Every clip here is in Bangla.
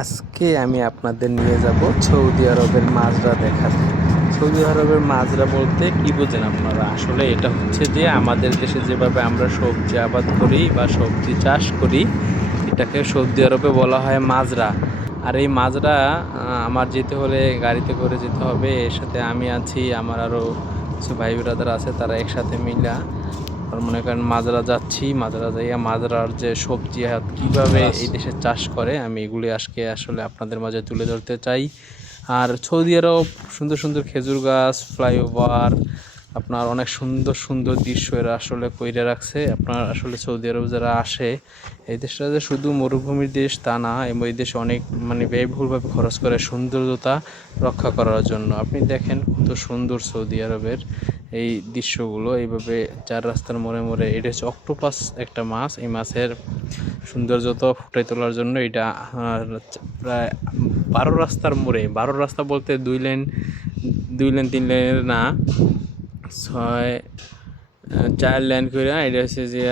আজকে আমি আপনাদের নিয়ে যাব সৌদি আরবের মাজরা দেখাতে। সৌদি আরবের মাজরা বলতে কি বোঝেন আপনারা? আসলে এটা হচ্ছে যে আমাদের দেশে যেভাবে আমরা সবজি আবাদ করি বা সবজি চাষ করি, এটাকে সৌদি আরবে বলা হয় মাজরা। আর এই মাজরা আমার যেতে হলে গাড়িতে করে যেতে হবে। এর সাথে আমি আছি, আমার আরও কিছু ভাই ব্রাদার আছে, তারা একসাথে মিলা আর মনে করেন মাজরা যাচ্ছি। মাজরা যাইয়া মাজরার যে সবজি কীভাবে এই দেশে চাষ করে, আমি এগুলি আজকে আসলে আপনাদের মাঝে তুলে ধরতে চাই। আর সৌদি আরব সুন্দর সুন্দর খেজুর গাছ, ফ্লাইওভার, আপনার অনেক সুন্দর সুন্দর দৃশ্য এরা আসলে কইরে রাখছে। আপনার আসলে সৌদি আরব যারা আসে, এই দেশটা যে শুধু মরুভূমির দেশ তা না, এই দেশে অনেক ব্যয়বহুলভাবে খরচ করে সৌন্দর্যতা রক্ষা করার জন্য। আপনি দেখেন কত সুন্দর সৌদি আরবের এই দৃশ্যগুলো। এইভাবে চার রাস্তার মোড়ে মোড়ে, এটা হচ্ছে অক্টোপাস একটা মাছ। এই মাছের সৌন্দর্যতা ফুটাই তোলার জন্য এটা প্রায় 12 রাস্তা বলতে 2 লেন 3 লেনের না, 4 লেন করে। এটা হচ্ছে যে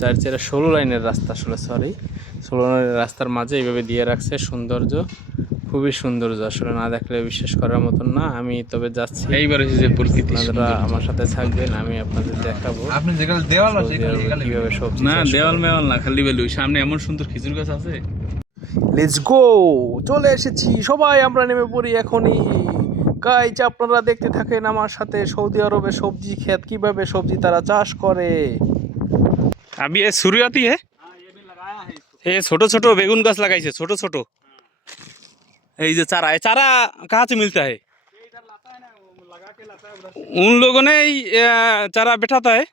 4 4 16 লাইনের রাস্তা, আসলে সরি, 16 লাইনের রাস্তার মাঝে এইভাবে দিয়ে রাখছে। সৌন্দর্য খুবই সৌন্দর্য, আসলে না দেখলে বিশ্বাস করার মতন না। আমি তবে যাচ্ছি, এইবার হচ্ছে যে প্রকৃতি আপনারা আমার সাথে থাকবেন, আমি আপনাদের দেখাবো আপনি যেখানে দেওয়াল আছে কিভাবে সবজি না, চাষ দেওয়াল করে। মেওয়াল না, খালি বেলু সামনে এমন সুন্দর খেজুর গাছ আছে। লেটস গো, চলে এসেছি সবাই, আমরা নেমে পড়ি এখনই। গাইজ আপনারা দেখতে থাকেন আমার সাথে সৌদি আরবের সবজি ক্ষেত, কিভাবে সবজি তারা চাষ করে। अभी ये शुरुआती है। ये छोटो छोटो बेगुन गाछ लगाई है, छोटो छोटो। ये जो चारा है, चारा कहाँ से मिलता है? उन लोगों ने ये चारा बैठाता है।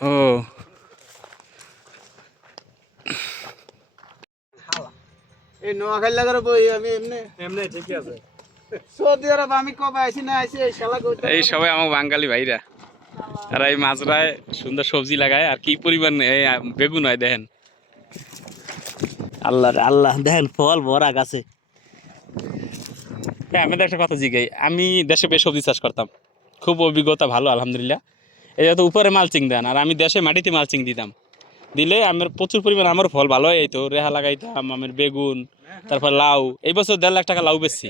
ओ এই নোয়াখালী লাগার বই আমি এমনি এমনি ঠিকই আছে। সৌদি আরব আমি কবে আইছি না আইছি এই শালা কইতে এই সবাই আমার বাঙালি ভাইরা, আর এই মাজরায় সুন্দর সবজি লাগায়, আর কি পরিমাণ এই বেগুন হয় দেখেন। আল্লাহ আল্লাহ দেখেন ফল ভরা গাছে। হ্যাঁ, আমি একটা কথা জিগাই, আমি দেশে বেশ সবজি চাষ করতাম, খুব অভিজ্ঞতা ভালো আলহামদুলিল্লাহ। এই তো উপরে মালচিং দেন, আর আমি দেশে মাটিতে মালচিং দিতাম, দিলে আমার প্রচুর পরিমাণ আমার ফল ভালো হয়। এই তো রেহা লাগাইতাম, আমার বেগুন, তারপর লাউ। এই বছর 1.5 লাখ টাকা লাউ বেচছি।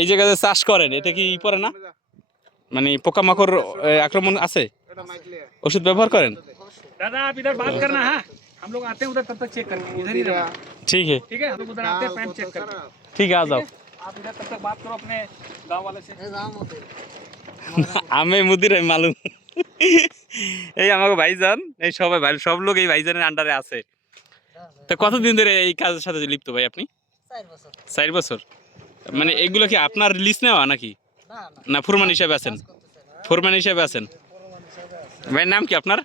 এই জায়গায় যে চাষ করেন, এটা কি পরে না, মানে পোকামাকড় আক্রমণ আছে, ওষুধ ব্যবহার করেন? दादा आप इधर बात करना है, हम लोग आते हैं उधर, तब तक चेक करके इधर ही रहना। ठीक है, ठीक है, हम लोग उधर आते हैं, पैंट चेक करके। ठीक है, आ जाओ। आप इधर तब तक बात करो अपने गांव वाले से। আমি মুদির মালুম। এই আমাকে ভাইজান, এই সবাই ভাই, সব লোক এই ভাইজানের আন্ডারে আছে। তো কতদিন ধরে এই কাজের সাথে লিপ্ত ভাই আপনি? 4 বছর। মানে এগুলো কি আপনার লিস্ট নেওয়া নাকি, না ফোরম্যান হিসেবে আছেন? ফোরম্যান হিসেবে আছেন। ভাইয়ের নাম কি আপনার?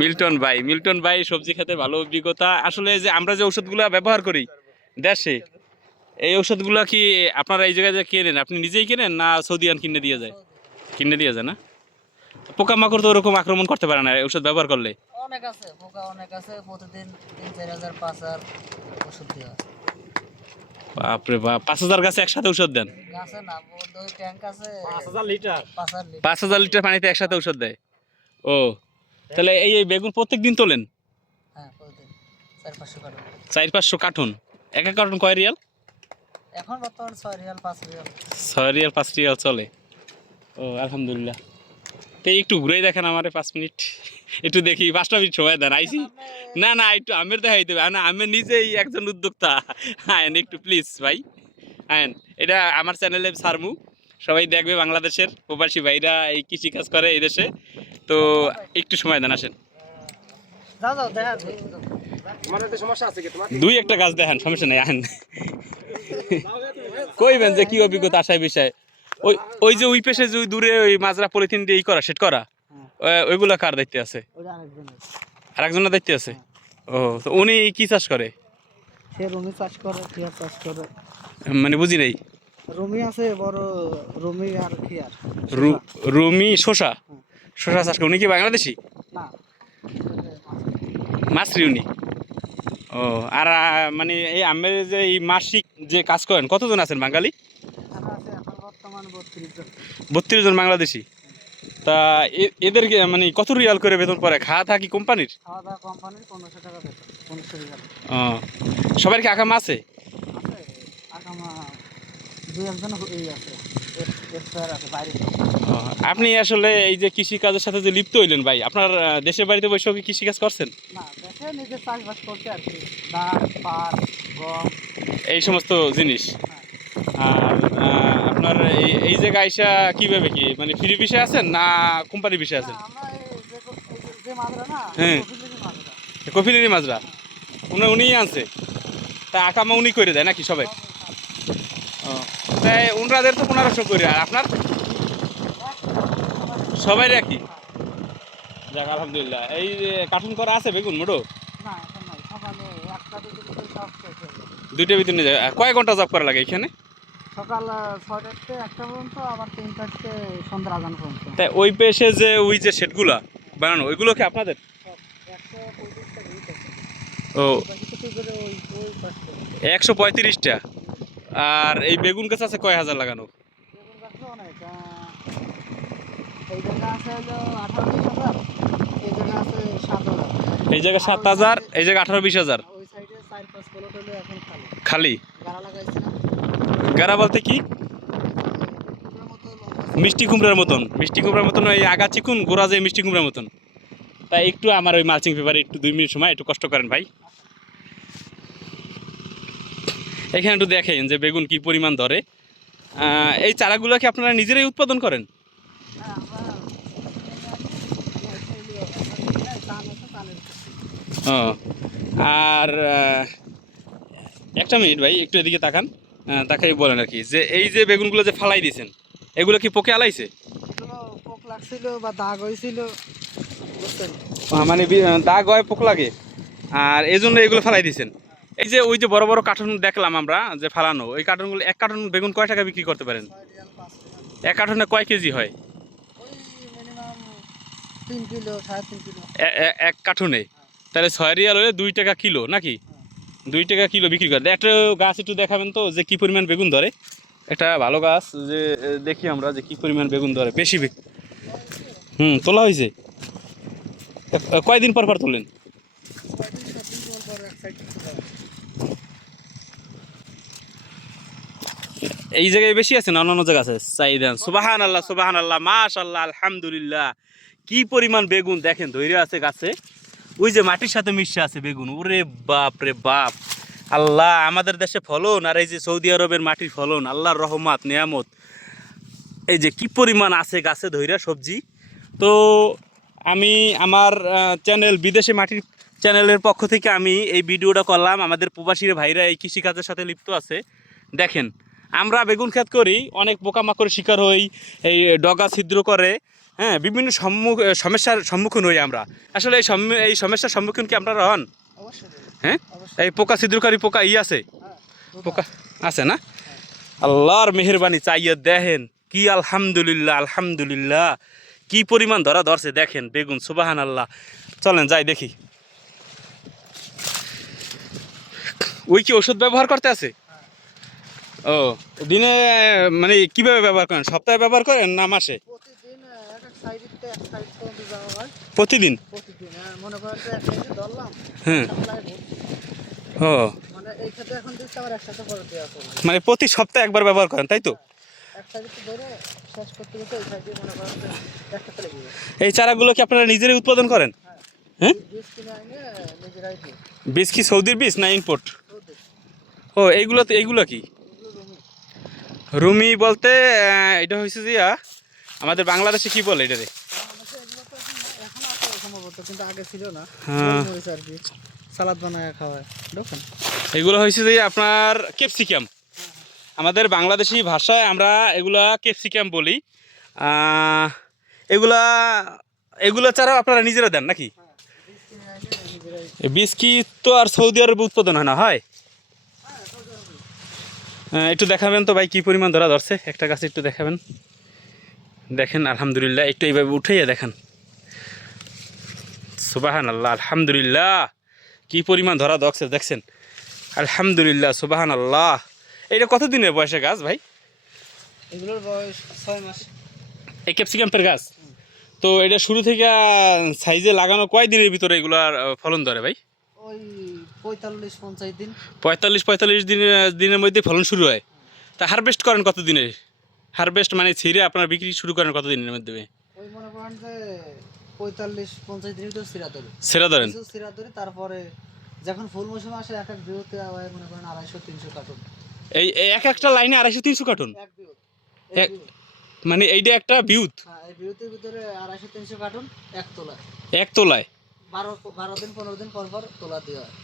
মিল্টন ভাই। মিল্টন ভাই সবজি খেতে ভালো অভিজ্ঞতা। আসলে যে আমরা যে ওষুধগুলো ব্যবহার করি দেশে, এই ওষুধগুলো কি আপনারা এই জায়গায় যে কেনেন, আপনি নিজেই কেনেন না সৌদিয়ান কিনে দিয়ে যায়? কিনে দিয়ে যায় না? পোকামাকড় তো ওরকম আক্রমণ করতে পারে না এই ওষুধ ব্যবহার করলে? অনেক আছে পোকা, অনেক আছে, প্রতিদিন 3-4 হাজার 5 হাজার ওষুধ দেওয়া হয়। বাপরে বাপ, 5,000 গাছে একসাথে ওষুধ দেন? গাছে না, ওই ট্যাঙ্ক আছে 5000 लीटर। 5,000 লিটার। 5,000 লিটার পানিতে একসাথে ওষুধ দেয়? ও, তাহলে এই এই বেগুন প্রত্যেক দিন তোলেন? হ্যাঁ প্রতিদিন 4-500 কার্টন। 4-500 কার্টুন। এক এক কার্টুন কয় রিয়াল? এখন বর্তমান 6 রিয়াল 5 রিয়াল। 6 রিয়াল 5 রিয়াল চলে। ও আলহামদুলিল্লাহ। তো একটু ঘুরেই দেখেন আমারে 5 মিনিট, একটু দেখি, 5টা মিনিট সময় দেন আইসি। না না, একটু আমের দেখাই দেবে না, আমি নিজেই একজন উদ্যোক্তা। আয়েন একটু প্লিজ ভাই, আয়েন। এটা আমার চ্যানেলে সারমু, সবাই দেখবে, বাংলাদেশের প্রবাসী ভাইরা এই কৃষি কাজ করে এই দেশে। তো একটু সময় দেন, আসেন। যাও যাও দেখা আমার এত সমস্যা আছে কি তোমার? 2-1টা গাছ দেখেন, সমস্যা নেই, আহেন। কইবেন যে কি অভিজ্ঞতা আশায় বিষয়। ওই ওই যে ওই পেশে যে ওই দূরে ওই মাজরা পলিথিন দিয়ে করা, সেট করা, ওইগুলা কার দায়িত্বে আছে? ওটা আরেকজন আছে। আরেকজনের দায়িত্বে আছে? ও, তো উনি কি চাষ করে? সে রুমি চাষ করে, খিয়ার চাষ করে। মানে বুঝি নাই। রুমি আছে বড়, রুমি আর খিয়ার। রুমি শসা, শসা চাষ করে। উনি কি বাংলাদেশি? না মাছরি উনি। ও, আর মানে এই আমের যে এই মাসিক যে কাজ করেন, কতজন আছেন বাঙালি? এখানে আছে এখন বর্তমান 32 জন। 32 জন বাংলাদেশি। তা এদেরকে মানে কত রিয়াল করে বেতন পড়ে? খাওয়া থাকি কোম্পানির? খাওয়া দাওয়া কোম্পানির 1500 টাকা বেতন, 1500 রিয়াল। ও, সবার কি আকামা আছে? আছে আকামা দুই একজন এই আছে এক্সপায়ার আছে বাইরে। ও, আপনি আসলে এই যে কৃষি কাজের সাথে যে লিপ্ত হইলেন ভাই, আপনার দেশের বাড়িতে বসে কি কৃষি কাজ করছেন? না দেখে নিজে চাষবাস করতে আর কি, ধান পাট গম। এই সমস্ত জিনিস। হ্যাঁ। আর আপনার এই জায়গায় আইসা কিভাবে কি মানে ফ্রি বিষয় আছেন না কোম্পানি বিষয় আছেন? না, আমরা যে মাজরা না হ্যাঁ। কপিলেরই মাজরা। কফিলেরই মাজরা উনিই আনছে, তা আকামা উনি করে দেয় নাকি সবাই? ও, তাই উনরাদের তো 1500 করে, আর আপনার সবাই একই? যাক আলহামদুলিল্লাহ। এই যে কার্টুন করা আছে বেগুন মোটো না এখন নাই, সকালে একটা দুটো দিকে সব শেষ হয়ে যায়। দুইটা ভিতরে নিয়ে যায়। কয় ঘন্টা জব করা লাগে এখানে? সকাল 6টা থেকে 1টা পর্যন্ত, আবার 3টা থেকে সন্ধ্যা আজান পর্যন্ত। তাই ওই পেশে যে ওই যে সেটগুলা বানানো ওইগুলো কি আপনাদের? সব 135 টাকা দিতে আছে। ও, বাকি তো করে ওই পাশে 135টা। আর এই বেগুন গাছ আছে কয় হাজার লাগানো? বেগুন গাছ অনেক। এই জায়গা আছে হলো 18-20 হাজার, এই জায়গা আছে 7 হাজার। এই জায়গায় 7,000, এই জায়গায় 18-20 হাজার ওই সাইডে 4-5 প্লট হলো এখন খালি খালি। গাড়া লাগাইছে না, গাড়া বলতে কি? কুমড়ার মতো লম্বা। মিষ্টি কুমড়ার মতন, মিষ্টি কুমড়ার মতন ওই আগা চিকুন গোড়া যায় মিষ্টি কুমড়ার মতন। তাই একটু আমার ওই মালচিং পেপারে একটু 2 মিনিট সময় একটু কষ্ট করেন ভাই। এখানে একটু দেখেন যে বেগুন কি পরিমাণ ধরে। এই চারাগুলো কি আপনারা নিজেরাই উৎপাদন করেন? হ্যাঁ, আমরা টান আছে, টানের ও, আর একটা মিনিট ভাই একটু এদিকে তাকান। তাকাই বলেন আর কি যে এই যে বেগুনগুলো যে ফালাই দিয়েছেন এগুলো কি পোকে আলাইছে? এগুলো পোক লাগছিল বা দাগ হয়েছিল, বুঝছেন? মানে দাগ হয় পোক লাগে, আর এই জন্য এগুলো ফালাই দিয়েছেন। এই যে ওই যে বড় বড় কার্টুন দেখলাম আমরা যে ফালানো, ওই কার্টুনগুলো এক কার্টুন বেগুন কয় টাকা বিক্রি করতে পারেন? 6 রিয়াল 5 টাকা। এক কার্টুনে কয় কেজি হয়? ওই মিনিমাম 3 কিলো 3.5 কিলো। এক কার্টুনে তাহলে 6 রিয়াল হলে 2 টাকা কিলো নাকি? 2 টাকা কিলো বিক্রি করে। একটা গাছ একটু দেখাবেন তো যে কি পরিমাণ বেগুন ধরে, একটা ভালো গাছ যে দেখি আমরা যে কি পরিমাণ বেগুন ধরে। বেশি তোলা হয়েছে। কয়দিন পর পর তোলেন? 6 দিন 7 দিন পর এক সাইড। এই জায়গায় বেশি আছে না অন্যান্য জায়গা আছে? চাইদেন সুবাহান আল্লাহ, সুবাহান আল্লাহ, মাশাআল্লাহ, আলহামদুলিল্লাহ। কি পরিমাণ বেগুন দেখেন ধৈর্য আছে গাছে, ওই যে মাটির সাথে মিশে আছে বেগুন। ওরে বাপ রে বাপ, আল্লাহ আমাদের দেশে ফলন আর এই যে সৌদি আরবের মাটির ফলন, আল্লাহর রহমত নিয়ামত। এই যে কি পরিমাণ আছে গাছে ধৈর্য সবজি। তো আমি আমার চ্যানেল বিদেশে মাটির চ্যানেলের পক্ষ থেকে আমি এই ভিডিওটা করলাম। আমাদের প্রবাসী ভাইরা এই কৃষিকাজের সাথে লিপ্ত আছে। দেখেন আমরা বেগুন ক্ষেত করি, অনেক পোকামাকড়ের শিকার হই, এই ডগা ছিদ্র করে, হ্যাঁ, বিভিন্ন সমস্যার সম্মুখীন হই আমরা। আসলে এই সমস্যার সম্মুখীন কি আপনারা হন? অবশ্যই। হ্যাঁ, অবশ্যই। এই পোকা ছিদ্রকারী পোকা আছে? হ্যাঁ, পোকা আছে না? আল্লাহর মেহেরবানি চাইয়ে দেখেন কি, আলহামদুলিল্লাহ, আলহামদুলিল্লাহ, কি পরিমাণ ধরছে দেখেন বেগুন, সুবাহান আল্লাহ। চলেন যাই দেখি। ওই কি ওষুধ ব্যবহার করতে আছে? ও, দিনে মানে কিভাবে ব্যবহার করেন? সপ্তাহে ব্যবহার করেন না মাসে? প্রতিদিন এক এক সাইডে এক সাইড পর্যন্ত যাওয়া হয়। প্রতিদিন? প্রতিদিন মনে করেন যে এক সাইডে ধরলাম, হ্যাঁ। সাপ্লাই ও, মানে এই ক্ষেত্রে এখন দিচ্ছে, আবার একসাথে করে দেওয়া করবে। মানে প্রতি সপ্তাহে একবার ব্যবহার করেন তাই তো? এক সাইডে ধরে শেষ করতে গেছে, এই সাইডে মনে করেন যে একসাথে লেগে যাবে। এই চারাগুলো কি আপনারা নিজেরাই উৎপাদন করেন? হ্যাঁ। বীজ কিনে আনে নিজেরাই দিই। বীজ কি সৌদির বীজ না ইম্পোর্ট? ও, এইগুলো কি রুমি বলতে? এটা হয়েছে যে আমাদের বাংলাদেশে কি বলে এটারে? এগুলো তো এখন আছে সম্ভবত, কিন্তু আগে ছিল না। হ্যাঁ। মরিচ আর কি সালাদ বানায় খাওয়ায়, দেখেন। এগুলো হয়েছে যে আপনার ক্যাপসিকাম। আমাদের বাংলাদেশি ভাষায় আমরা এগুলা ক্যাপসিকাম বলি। এগুলা ছাড়াও আপনারা নিজেরা দেন নাকি? বীজ কিনে আনে নিজেরাই। বীজ কি তো আর সৌদি আরবে উৎপাদন হয় না? হয়। একটু দেখাবেন তো ভাই কি পরিমাণ ধরছে একটা গাছে, একটু দেখাবেন। দেখেন আলহামদুলিল্লাহ, একটু এইভাবে উঠাইয়া দেখান। সুবাহান আল্লাহ, আলহামদুলিল্লাহ, কি পরিমাণ ধরছে দেখছেন। আলহামদুলিল্লাহ, সুবাহান আল্লাহ। এটা কত দিনের বয়সে গাছ ভাই? এগুলোর বয়স 6 মাস। এই ক্যাপসিকামের গাছ তো এটা শুরু থেকে সাইজে লাগানো কয় দিনের ভিতরে এগুলার ফলন ধরে ভাই? ওই 45-50 দিন। 45 দিনের মধ্যে ফলন শুরু হয়। তা হারভেস্ট করেন কত দিনে? হারভেস্ট মানে ছিঁড়ে আপনার বিক্রি শুরু করেন কত দিনের মধ্যে? ওই মনে করেন যে 45-50 দিন তো সিরা ধরে, সেরা ধরেন। কিছু সিরা ধরে, তারপরে যখন ফুল মৌসুম আসে এক এক বিহুতে হয় মনে করেন 250-300 কার্টুন। এই এক একটা লাইনে 250-300 কার্টন? এক বিহুত, মানে এইটা একটা বিউত? হ্যাঁ, এই বিহুতের ভিতরে 250-300 কার্টুন এক তোলায়। এক তোলায় 12 দিন 15 দিন পর পর তোলা দেওয়া হয়।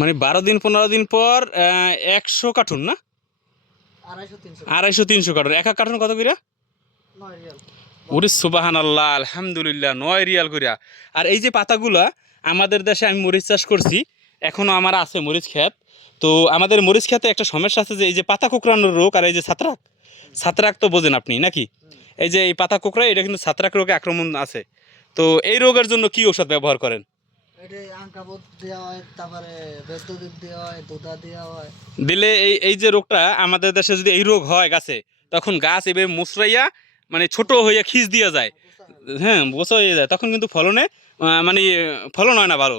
মানে 12 দিন 15 দিন পর 100 কার্টুন না? 250-300 250-300 কার্টুন। এক এক কার্টুন কত করে? 9 রিয়াল। ওরে সুবহানাল্লাহ, আলহামদুলিল্লাহ, 9 রিয়াল করিয়া। আর এই যে পাতাগুলা, আমাদের দেশে আমি মরিচ চাষ করছি, এখনো আমার আছে মরিচ ক্ষেত। তো আমাদের মরিচ ক্ষেতে একটা সমস্যা আছে যে এই যে পাতা কোঁকড়ানোর রোগ আর এই যে ছাত্রাক তো বোঝেন আপনি নাকি? এই যে এই পাতা কোঁকড়া, এটা কিন্তু ছাত্রাক রোগে আক্রমণ আছে। তো এই রোগের জন্য কি ঔষধ ব্যবহার করেন? এটা আঙ্কাবত দেওয়া হয়, তারপরে বেদ্যুৎ দেওয়া হয়, দুধা দেওয়া হয়। দিলে এই যে রোগটা আমাদের দেশে যদি এই রোগ হয় গাছে, তখন গাছ এভাবে মুচড়াইয়া মানে ছোট হইয়া খিচ দিয়া যায়, হ্যাঁ বোঝা হয়ে যায়, তখন কিন্তু ফলনে মানে ফলন হয় না ভালো,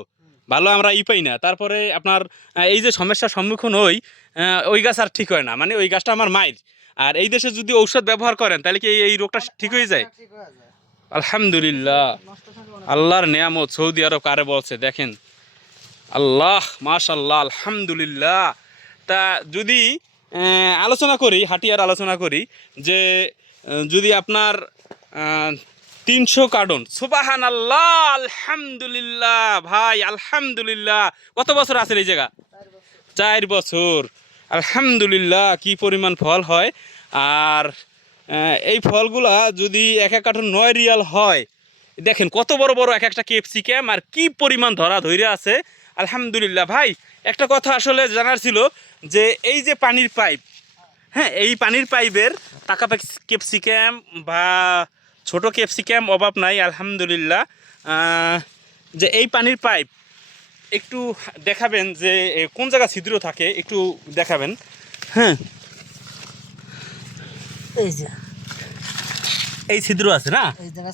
ভালো আমরা পাই না। তারপরে আপনার এই যে সমস্যার সম্মুখীন হই, ওই গাছ আর ঠিক হয় না, মানে ওই গাছটা আমার মায়ের। আর এই দেশে যদি ঔষধ ব্যবহার করেন তাহলে কি এই রোগটা ঠিক হয়ে যায়? ঠিক হয়ে যায়, আলহামদুলিল্লাহ, নষ্ট থাকে অনেক। আল্লাহর নেয়ামত। সৌদি আরব কারে বলছে দেখেন, আল্লাহ মাশাল্লাহ, আলহামদুলিল্লাহ। তা যদি আলোচনা করি, হাটিয়ার আলোচনা করি, যে যদি আপনার 300 কার্টন, সুবহানাল্লাহ, আলহামদুলিল্লাহ ভাই, আলহামদুলিল্লাহ। কত বছর আছে এই জায়গা? 4 বছর। আলহামদুলিল্লাহ, কি পরিমাণ ফল হয়। আর এই ফলগুলা যদি এক এক কার্টন 9 রিয়াল হয়, দেখেন কত বড় বড় এক একটা ক্যাপসিকাম, আর কি পরিমাণ ধরে আছে। আলহামদুলিল্লাহ ভাই, একটা কথা আসলে জানার ছিল যে এই যে পানির পাইপ, হ্যাঁ এই পানির পাইপের পাকা ক্যাপসিকাম বা ছোট ক্যাপসিকাম অভাব নাই আলহামদুলিল্লাহ। যে এই পানির পাইপ একটু দেখাবেন যে কোন জায়গা ছিদ্র থাকে, একটু দেখাবেন। হ্যাঁ, এই যে এই ছিদ্র আছে না? এই জায়গা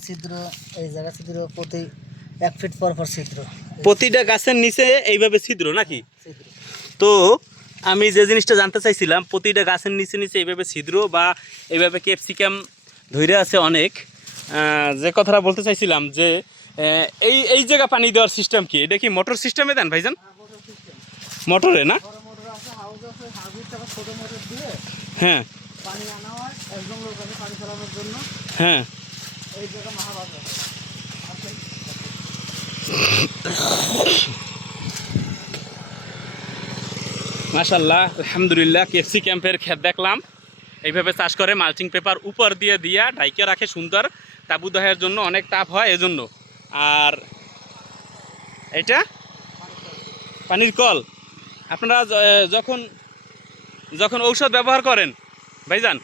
ছিদ্র প্রতি 1 ফিট পর পর ছিদ্র, প্রতিটা গাছের নিচে এইভাবে ছিদ্র নাকি? ছিদ্র। তো আমি যে জিনিসটা জানতে চাইছিলাম, প্রতিটা গাছের নিচে নিচে এইভাবে ছিদ্র বা এইভাবে ক্যাপসিকাম ধরে আছে অনেক। যে কথাটা বলতে চাইছিলাম যে এই জায়গা পানি দেওয়ার সিস্টেম কি? এটা কি মোটর সিস্টেমে দেন ভাইজান? মোটর সিস্টেম, মোটরে না? বড় মোটর আছে, হাউস আছে, হাউসের থেকে ছোট মোটর দিয়ে হ্যাঁ পানি আনা হয় একদম লোক আছে পানি চালানোর জন্য। হ্যাঁ। এই জায়গা মাহাবাজ আছে। মাশাল্লাহ, আলহামদুলিল্লাহ, কেএফসি ক্যাম্পের ক্ষেত দেখলাম। এইভাবে চাষ করে মালচিং পেপার উপর দিয়ে দিয়া ঢাইকে রাখে সুন্দর, তাবু দেওয়ার জন্য অনেক তাপ হয় এজন্য। আর এটা পানির কল। আপনারা যখন ঔষধ ব্যবহার করেন ভাইজান,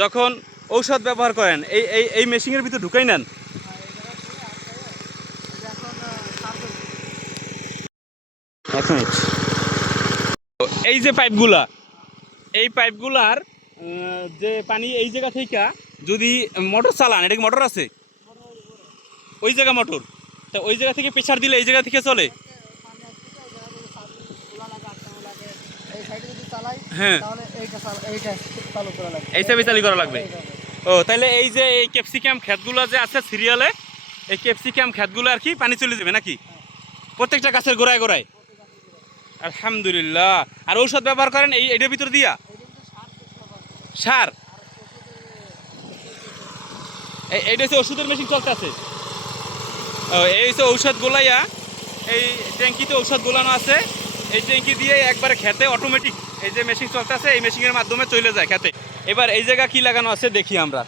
যখন ঔষধ ব্যবহার করেন এই মেশিনের ভিতর ঢুকাই নেন? এক মিনিট। এই যে পাইপগুলা, এই পাইপগুলার যে পানি এই জায়গা থেকে যদি মোটর চালান, এটা কি মোটর আছে? ওই জায়গা মোটর, তা ওই জায়গা থেকে প্রেসার দিলে এই জায়গা থেকে চলে? হ্যাঁ, এই চাবি চালু করা লাগবে। ও তাহলে এই যে এই ক্যাপসিকাম ক্ষেতগুলো যে আছে সিরিয়ালে, এই ক্যাপসিকাম ক্ষেতগুলো আর কি পানি চলে যাবে নাকি প্রত্যেকটা গাছের গোড়ায় গোড়ায়? আলহামদুলিল্লাহ। আর ঔষধ ব্যবহার করেন এইটার ভিতর দিয়া? সার? এইটা হচ্ছে ওষুধের মেশিন চলতে আছে। ও এই হচ্ছে ঔষধ গোলাইয়া, এই ট্যাঙ্কিতে ঔষধ গোলানো আছে। এই ট্যাঙ্কি দিয়ে একবারে খেতে অটোমেটিক এই যে মেশিন চলতে আছে, এই মেশিনের মাধ্যমে চলে যায় খেতে। এবার এই জায়গা কি লাগানো আছে দেখি আমরা।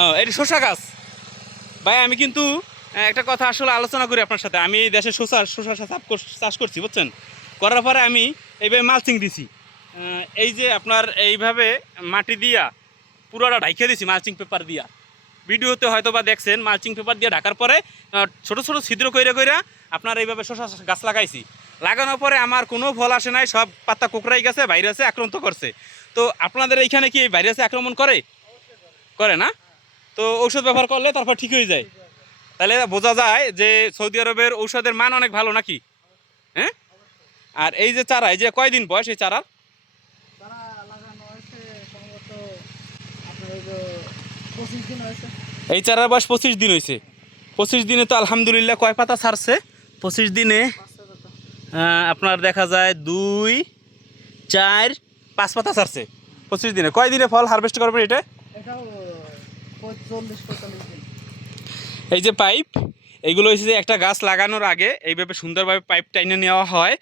ও এটা শসা গাছ। ভাই আমি কিন্তু একটা কথা আসলে আলোচনা করি আপনার সাথে। আমি দেশে শসা চাষ করছি বুঝছেন, করার পরে আমি এইভাবে মালচিং দিছি। এই যে আপনার এইভাবে মাটি দিয়া পুরোটা ঢাইকে দিছি মালচিং পেপার দিয়া। ভিডিওতে হয়তো বা দেখছেন, মালচিং পেপার দিয়ে ঢাকার পরে ছোট ছোট ছিদ্র কইরা কইরা আপনার এইভাবে শসা গাছ লাগাইছি। লাগানোর পরে আমার কোনো ফল আসে নাই, সব পাতা কোঁকড়াই গেছে, ভাইরাসে আক্রান্ত করছে। তো আপনাদের এইখানে কি ভাইরাসে আক্রমণ করে না? তো ঔষধ ব্যবহার করলে তারপর ঠিক হয়ে যায়। তাহলে বোঝা যায় যে সৌদি আরবের ঔষধের মান অনেক ভালো নাকি? হ্যাঁ? আর এই যে চারা, এই যে কয়দিন বয়স এই চারা? তারা লাগানো হয়েছে সম্ভবত আপনার ওই যে 25 দিন হয়েছে। এই চারার বয়স 25 দিন হয়েছে। 25 দিনে তো আলহামদুলিল্লাহ কয় পাতা ছাড়ছে? 25 দিনে 5 পাতা। আপনার দেখা যায় 2, 4, 5 পাতা ছাড়ছে 25 দিনে। কয় দিনে ফল হারভেস্ট করবেন এটা? এটাও 40-45 দিন। এই যে পাইপ, এইগুলো হচ্ছে যে একটা গাছ লাগানোর আগে এইভাবে সুন্দরভাবে পাইপ টাইনে নেওয়া হয়,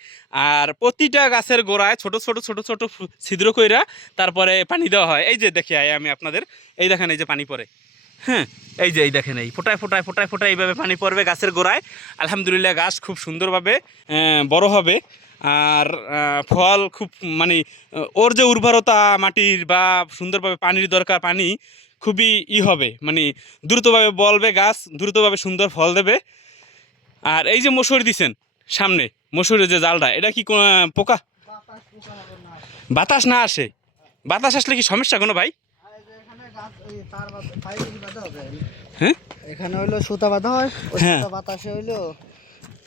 আর প্রতিটা গাছের গোড়ায় ছোট ছোট ছোট ছোট ছিদ্র কইরা তারপরে পানি দেওয়া হয়। এই যে দেখি আমি আপনাদের, এই দেখেন এই যে পানি পড়ে, হ্যাঁ এই যে এই দেখেন এই ফোটায় ফোটায় ফোটায় ফোটায় এইভাবে পানি পড়বে গাছের গোড়ায়। আলহামদুলিল্লাহ গাছ খুব সুন্দরভাবে বড় হবে, আর ফল খুব মানে ওর যে উর্বরতা মাটির বা সুন্দরভাবে পানির দরকার, পানি খুবই হবে, মানে দ্রুতভাবে বলবে গাছ, দ্রুতভাবে সুন্দর ফল দেবে। আর এই যে মসুর দিছেন সামনে, মসুরের যে জালটা, এটা কি পোকা বাতাস পোকা হবে না। বাতাস না আসে? বাতাস আসলে কি সমস্যা কোনো ভাই? আর এই যে এখানে গাছ ওই তার পাইপ বাঁধা হবে। হ্যাঁ এখানে হইলো সুতা বাঁধা হয়, ওই হ্যাঁ। সুতা বাতাসে হইলো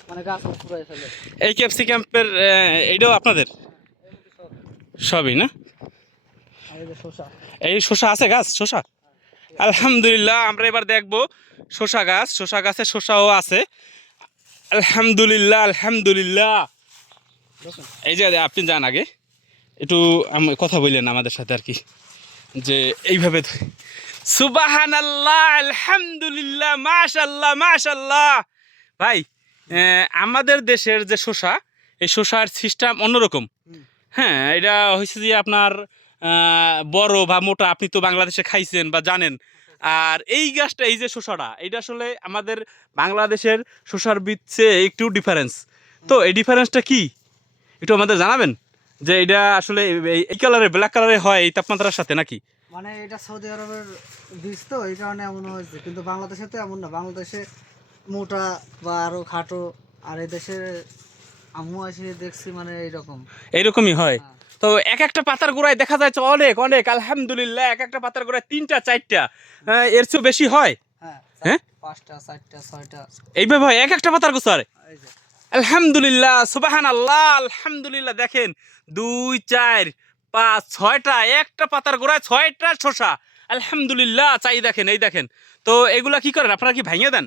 মানে গাছ পুরাই ফেলে। এই কেপসি ক্যাম্পের এইটাও আপনাদের সবই না? আর এই যে শসা, এই শসা আছে গাছ, শসা আলহামদুলিল্লাহ আমরা এবার দেখবো শসা গাছ, শসা গাছে শসাও আছে আলহামদুলিল্লাহ আলহামদুলিল্লাহ। এই যে আপনি যান আগে একটু কথা বললেন আমাদের সাথে আর কি, যে এইভাবে সুবহানাল্লাহ আলহামদুলিল্লাহ মাশাআল্লাহ মাশাআল্লাহ। ভাই আমাদের দেশের যে শসা, এই শসার সিস্টেম অন্যরকম। হ্যাঁ, এটা হয়েছে যে আপনার বড় বা মোটা, আপনি তো বাংলাদেশে খাইছেন বা জানেন। আর এই গাছটা, এই যে শসাটা, এটা আসলে আমাদের বাংলাদেশের শসার বীজে একটু ডিফারেন্স। তো এই ডিফারেন্সটা কি একটু আমাদের জানাবেন, যে এটা আসলে এই কালারে, ব্ল্যাক কালারে হয় এই তাপমাত্রার সাথে নাকি? মানে এটা সৌদি আরবের বীজ তো, এই কারণে এমন হয়েছে। কিন্তু বাংলাদেশে তো এমন না, বাংলাদেশে মোটা বা আরো খাটো। আর এই দেশে আম্মু এসে দেখছি মানে এইরকম। এইরকমই হয়। হ্যাঁ। তো এক একটা পাতার গোড়ায় দেখা যাচ্ছে অনেক অনেক আলহামদুলিল্লাহ, এক একটা পাতার গোড়ায় 3টা 4টা, এর চেয়েও বেশি হয়। হ্যাঁ, হ্যাঁ? 5টা 4টা 6টা। এইভাবে হয় এক একটা পাতার গোছারে। এই যে আলহামদুলিল্লাহ সুবহানাল্লাহ আলহামদুলিল্লাহ। দেখেন 2, 4, 5, 6টা, একটা পাতার গোড়ায় 6টা শসা আলহামদুলিল্লাহ। চাই দেখেন, এই দেখেন। তো এগুলা কি করেন আপনারা, কি ভাঙিয়ে দেন?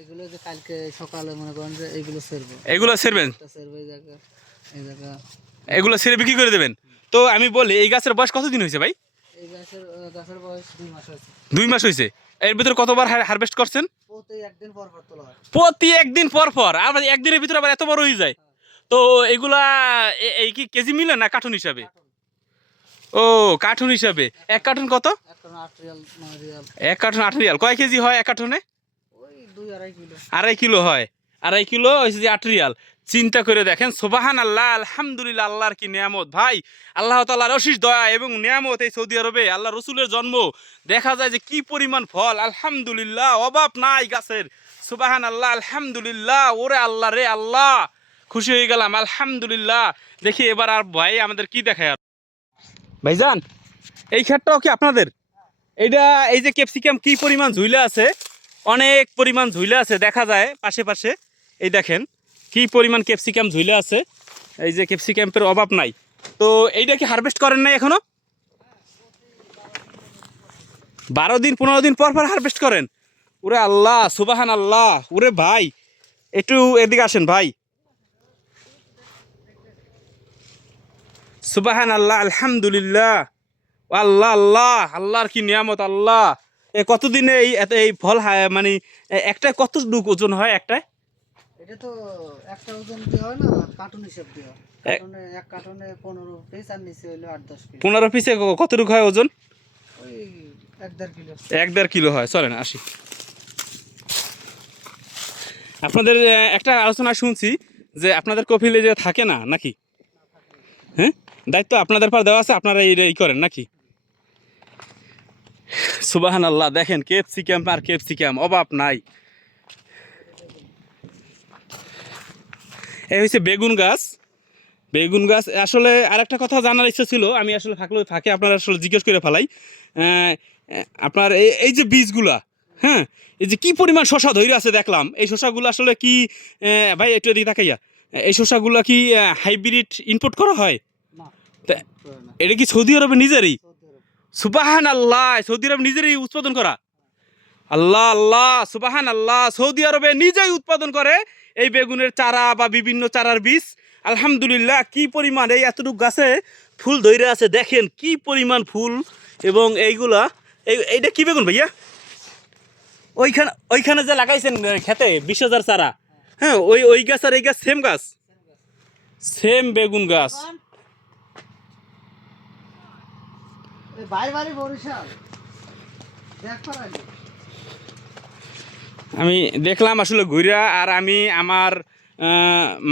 এগুলো যে কালকে সকালে মনে করেন যে এইগুলো সেরবো, এগুলো ছেড়বেন? সেরবো এই জায়গা এগুলো ছেড়ে বিক্রি করে দেবেন? তো আমি বলি, এই গাছের বয়স কতদিন হয়েছে ভাই? এই গাছের বয়স 2 মাস হয়েছে। 2 মাস হয়েছে। এর ভিতরে কতবার হারভেস্ট করছেন? প্রতি একদিন পর পর তোলা হয়। প্রতি একদিন পর পর, আবার একদিনের ভিতরে আবার এত বড় হয়ে যায়। তো এগুলা এই কি কেজি মিলে না কার্টুন হিসাবে? ও কার্টুন হিসাবে। এক কার্টুন কত? এখন 8 রিয়াল 9 রিয়াল। এক কার্টুন 8 রিয়াল। কয় কেজি হয় এক কার্টুনে? ওই 2-2.5 কিলো। 2.5 কিলো হয়। 2.5 কিলো হয়েছে যে 8 রিয়াল। চিন্তা করে দেখেন, সুবহানাল্লাহ আলহামদুলিল্লাহ। আল্লাহর কি নিয়ামত ভাই, আল্লাহ তাআলার অশেষ দয়া এবং নিয়ামত। এই সৌদি আরবে আল্লাহ রসুলের জন্ম, দেখা যায় যে কি পরিমাণ ফল, আলহামদুলিল্লাহ অভাব নাই গাছের। সুবহানাল্লাহ আলহামদুলিল্লাহ। ওরে আল্লাহ রে আল্লাহ, খুশি হয়ে গেলাম আলহামদুলিল্লাহ। দেখি এবার আর ভাই আমাদের কি দেখায়। আর ভাইজান এই ক্ষেতটাও কি আপনাদের? এইটা এই যে ক্যাপসিকাম কি পরিমাণ ঝুলে আছে, অনেক পরিমাণ ঝুলে আছে দেখা যায় পাশে পাশে। এই দেখেন কি পরিমাণ ক্যাপসিকাম ঝুলে আছে। এই যে ক্যাপসিকামের অভাব নাই। তো এইটা কি হারভেস্ট করেন নাই এখনো? 12 দিন 15 দিন পর পর হারভেস্ট করেন? ওরে আল্লাহ সুবহানাল্লাহ। ওরে ভাই একটু এদিকে আসেন ভাই। সুবহানাল্লাহ আলহামদুলিল্লাহ। আল্লাহ আল্লাহ, আল্লাহর কি নিয়ামত আল্লাহ। কতদিনে এই ফল মানে একটা কতটুকু ওজন হয় একটায়? এটা তো একটা ওজন দিয়ে হয় না, কার্টুন হিসাব দিয়ে হয়। কার্টুনে এক কার্টুনে 15 পিস, আর নিচে হইলো 8-10 পিস। 15 পিসে কতটুকু হয় ওজন? ওই 1-1.5 কিলো। 1-1.5 কিলো হয়। চলেন আসি। আপনাদের একটা আলোচনা শুনছি যে আপনাদের কপিলে যে থাকে না নাকি? হ্যাঁ, দায়িত্ব আপনাদের পর দেওয়া আছে, আপনারা এই করেন নাকি? সুবহানাল্লাহ। দেখেন ক্যাপসিকাম আর ক্যাপসিকাম, অভাব নাই। এই হচ্ছে বেগুন গাছ। বেগুন গাছ আসলে আরেকটা কথা জানার ইচ্ছা ছিল, আমি আসলে ফাঁকে আপনারা আসলে জিজ্ঞেস করে ফেলাই। আপনার এই যে বীজগুলা, হ্যাঁ, এই যে কি পরিমাণ শশা ধরে আছে দেখলাম, এই শশাগুলো আসলে কি ভাই একটু এদিকে তাকাইয়া, এই শসাগুলো কি হাইব্রিড ইম্পোর্ট করা হয়? না তা করে না। এটা কি সৌদি আরবে নিজেরই? সৌদি আরব। সুবাহান আল্লাহ, সৌদি আরব নিজেরই উৎপাদন করা। আল্লাহ আল্লাহ সুবাহান আল্লাহ, সৌদি আরবে নিজেই উৎপাদন করে এই বেগুনের চারা বা বিভিন্ন চারার বীজ। আলহামদুলিল্লাহ, কি পরিমাণ এই এতটুকু গাছে ফুল ধরে আছে, দেখেন কি পরিমাণ ফুল। এবং এইগুলা এইটা কি বেগুন ভাইয়া? ওইখানে যে লাগাইছেন খেতে 20,000 চারা, হ্যাঁ ওই গাছ আর এই গাছ সেম গাছ, সেম বেগুন গাছ। এই বাইরে বাড়ি বরিশাল দেখ পারানি। আমি দেখলাম আসলে ঘুরা, আর আমি আমার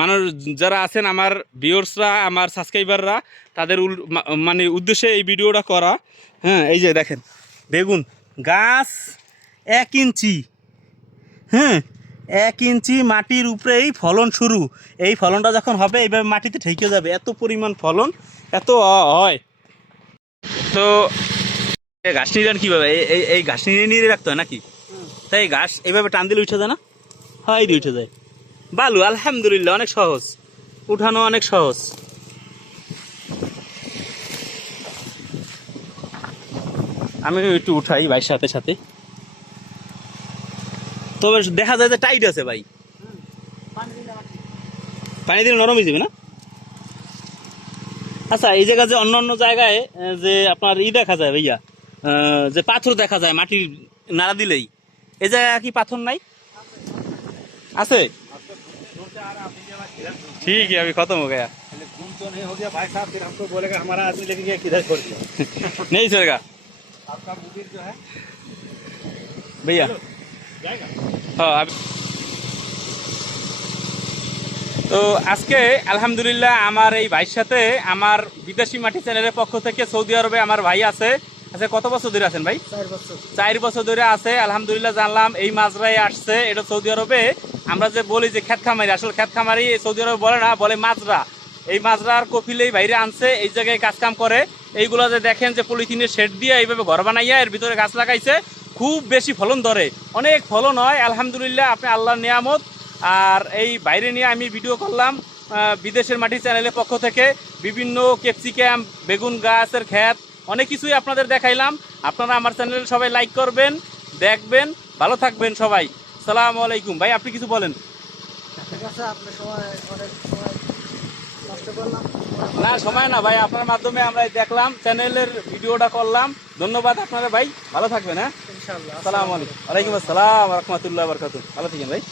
মানুষ যারা আছেন, আমার ভিউয়ার্সরা, আমার সাবস্ক্রাইবাররা, তাদের মানে উদ্দেশ্যে এই ভিডিওটা করা। হ্যাঁ, এই যে দেখেন বেগুন গাছ 1 ইঞ্চি, হ্যাঁ 1 ইঞ্চি মাটির উপরেই ফলন শুরু। এই ফলনটা যখন হবে এইভাবে মাটিতে ঠেকে যাবে, এত পরিমাণ ফলন, এত হয়। তো ঘাস নিলেন কীভাবে? এই ঘাস নিয়ে রাখতে হয় নাকি? তাই ঘাস এইভাবে টান দিলে উঠে যায় না? হয় দিয়ে উঠে যায়। বালু আলহামদুলিল্লাহ অনেক সহজ, উঠানো অনেক সহজ। আমি একটু উঠাই ভাইয়ের সাথে সাথে, তবে দেখা যায় যে টাইট আছে ভাই, পানি দিলে নরম হয়ে যাবে না? আচ্ছা, এই জায়গা যে অন্য অন্য জায়গায় যে আপনার দেখা যায় ভাইয়া, যে পাথর দেখা যায় মাটির নাড়া দিলেই, এই জায়গায় কি পাথর নাই? আছে? ठीक है, अभी खत्म हो गया। घूम तो नहीं हो गया भाई साहब, फिर हमको बोलेगा हमारा आदमी लेके गया किधर छोड़ दिया। नहीं चलेगा आपका मुदीर जो है भैया। जाएगा। हाँ अभी তো আজকে আলহামদুলিল্লাহ আমার এই ভাইয়ের সাথে আমার বিদেশি মাটি চ্যানেলের পক্ষ থেকে সৌদি আরবে আমার ভাই আছে। আচ্ছা, কত বছর ধরে আছেন ভাই? 4 বছর। 4 বছর ধরে আছে। আলহামদুলিল্লাহ জানলাম এই মাজরায় আসছে। এটা সৌদি আরবে আমরা যে বলি যে খেত খামারি, আসলে খেত খামারি সৌদি আরবে বলে না, বলে মাজরা। এই মাজরার কপিলেই বাইরে আনছে, এই জায়গায় কাজ কাম করে। এইগুলো যে দেখেন যে পলিথিনের শেড দিয়ে এইভাবে ঘর বানাইয়া এর ভিতরে গাছ লাগাইছে, খুব বেশি ফলন ধরে, অনেক ফলন হয় আলহামদুলিল্লাহ, আপনি আল্লাহর নিয়ামত। আর এই বাইরে নিয়ে আমি ভিডিও করলাম বিদেশের মাটি চ্যানেলের পক্ষ থেকে, বিভিন্ন ক্যাপসিকাম, বেগুন গাছের ক্ষেত, অনেক কিছুই আপনাদের দেখাইলাম। আপনারা আমার চ্যানেলে সবাই লাইক করবেন, দেখবেন, ভালো থাকবেন সবাই। আসসালামু আলাইকুম। ভাই আপনি কিছু বলেন। ঠিক আছে, আপনি সময় অনেক সময় নষ্ট করলাম। না সময় না ভাই, আপনার মাধ্যমে আমরা দেখলাম, চ্যানেলের ভিডিওটা করলাম। ধন্যবাদ আপনারা ভাই, ভালো থাকবেন। হ্যাঁ ইনশাআল্লাহ। আসসালামু আলাইকুম। ওয়ালাইকুম আসসালাম ওয়া রাহমাতুল্লাহি ওয়া বারাকাতুহু। ভালো থাকেন ভাই।